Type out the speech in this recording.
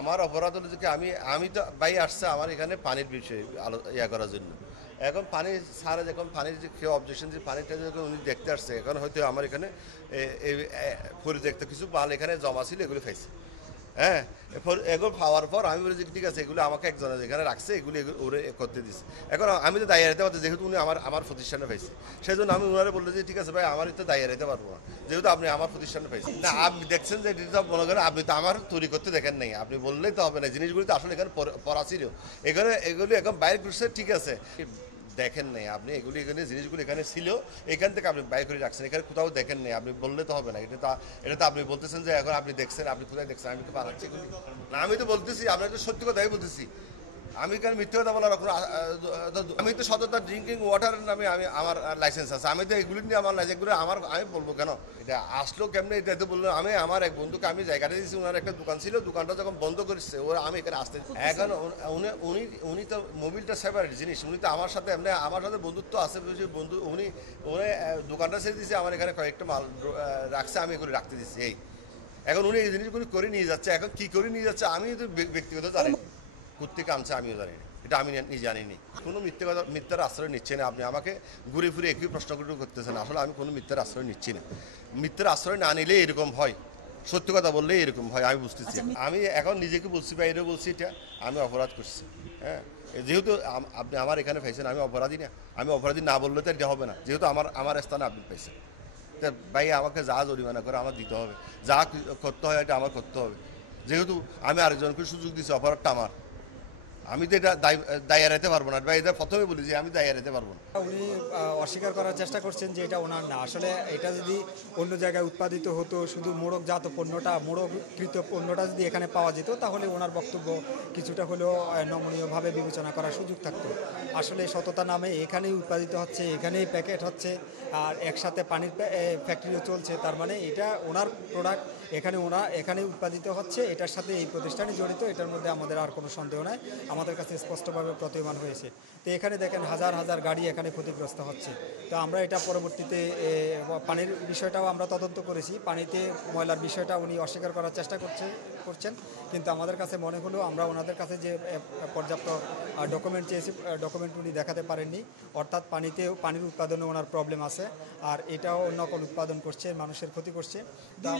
আমার অপরাধ হলো যে কি আমি আমি তো ভাই আসছে আমার এখানে পানির বিষয়ে করার জন্য। এখন পানি ছাড়া যখন পানির যে কেউ অবজেকশন যে পানিটা যখন উনি দেখতে আসছে এখন হয়তো আমার এখানে এই পরিত্যক্ত কিছু মাল এখানে জমা ছিল এগুলো খাইছে। হ্যাঁ, এরপর এগুলো খাওয়ার পর আমি বলেছি ঠিক আছে এগুলো আমাকে একজনে যেখানে রাখছে এগুলি ওরে করতে দিচ্ছে। এখন আমি তো দায়ী এড়াতে পারছি যেহেতু উনি আমার প্রতিষ্ঠানে পাইছে, সেই জন্য আমি ওনারে বললো যে ঠিক আছে ভাই আমার তো দায়ী এড়াতে পারবো না যেহেতু আপনি আমার প্রতিষ্ঠানে পাইছেন। না আপনি দেখছেন যে এটা মনে করেন আপনি তো আমার তৈরি করতে দেখেন নাই, আপনি বললেই তো হবে না, জিনিসগুলি তো আসলে এখানে পড়া ছিল, এখানে এগুলি এখন বাইরে করছে ঠিক আছে দেখেন নাই আপনি এগুলি এখানে জিনিসগুলো এখানে ছিল, এখান থেকে আপনি বাই করে রাখছেন, এখানে কোথাও দেখেন নাই, আপনি বললে তো হবে না। এটা তো আপনি বলতেছেন যে এখন আপনি দেখছেন, আপনি কোথায় দেখছেন, আমি তো বানাচ্ছি এগুলি না, আমি তো বলতেছি আপনার তো সত্যি কথাই বলতেছি। আমি কেন মিথ্যে কথা বলার আমি তো সততা ড্রিঙ্কিং ওয়াটারের নামে আমি আমার লাইসেন্স আছে, আমি তো এগুলি নিয়ে আমার লাইসেন্সগুলো আমার আমি বলবো কেন এটা আসলো কেমনে, এটা তো বললো আমি আমার এক বন্ধুকে আমি জায়গাটা দিয়েছি, ওনার একটা দোকান ছিল, দোকানটা যখন বন্ধ করেছে ওরা আমি এখানে আসতে এখন উনি উনি উনি তো মোবিলটা সেপারেট জিনিস, উনি তো আমার সাথে এমনি আমার সাথে বন্ধুত্ব আছে বন্ধু, উনি উনি দোকানটা ছেড়ে দিয়েছে, আমার এখানে কয়েকটা মাল রাখছে, আমি এগুলো রাখতে দিচ্ছি এই। এখন উনি এই জিনিসগুলো করে নিয়ে যাচ্ছে, এখন কি করে নিয়ে যাচ্ছে আমি তো ব্যক্তিগত জানি না, কোথেকে আনছে আমিও জানি না, এটা আমি নিজে জানিনি। কোনো মিথ্যার আশ্রয় নিচ্ছে না, আপনি আমাকে ঘুরে ফিরে একই প্রশ্নগুলো করতেছেন, আসলে আমি কোনো মিথ্যার আশ্রয় নিচ্ছি না। মিথ্যার আশ্রয় না নিলে এরকম হয়, সত্যি কথা বললে এরকম হয়, আমি বুঝতেছি। আমি এখন নিজেকে বলছি বাইরেও বলছি এটা আমি অপরাধ করছি। হ্যাঁ, যেহেতু আপনি আমার এখানে পাইছেন আমি অপরাধী না, আমি অপরাধী না বললে তো এটা হবে না, যেহেতু আমার স্থানে আপনি পাইছেন। তা ভাই আমাকে যা জরিমানা করে আমার দিতে হবে, যা করতে হয় এটা আমার করতে হবে, যেহেতু আমি আরেকজনকে সুযোগ দিচ্ছি, অপরাধটা আমার, আমি তো এটা দায় এড়াতে পারবো না ভাই, এটা প্রথমে বলি যে আমি দায় এড়াতে পারবো না। উনি অস্বীকার করার চেষ্টা করছেন যে এটা ওনার না, আসলে এটা যদি অন্য জায়গায় উৎপাদিত হতো, শুধু মোড়কজাত পণ্যটা মোড়ককৃত পণ্যটা যদি এখানে পাওয়া যেত তাহলে ওনার বক্তব্য কিছুটা হলেও নমনীয়ভাবে বিবেচনা করার সুযোগ থাকতো। আসলে সততা নামে এখানেই উৎপাদিত হচ্ছে, এখানেই প্যাকেট হচ্ছে, আর একসাথে পানির ফ্যাক্টরিও চলছে, তার মানে এটা ওনার প্রোডাক্ট, এখানে উৎপাদিত হচ্ছে, এটার সাথে এই প্রতিষ্ঠানই জড়িত, এটার মধ্যে আমাদের আর কোনো সন্দেহ নাই, আমাদের কাছে স্পষ্টভাবে প্রতীয়মান হয়েছে। তো এখানে দেখেন হাজার হাজার গাড়ি এখানে ক্ষতিগ্রস্ত হচ্ছে। তো আমরা এটা পরবর্তীতে পানির বিষয়টাও আমরা তদন্ত করেছি, পানিতে ময়লার বিষয়টা উনি অস্বীকার করার চেষ্টা করছেন, কিন্তু আমাদের কাছে মনে হলো আমরা ওনাদের কাছে যে পর্যাপ্ত ডকুমেন্ট চেয়েছি, ডকুমেন্ট উনি দেখাতে পারেননি, অর্থাৎ পানির উৎপাদনে ওনার প্রবলেম আছে, আর এটাও নকল উৎপাদন করছে, মানুষের ক্ষতি করছে। তা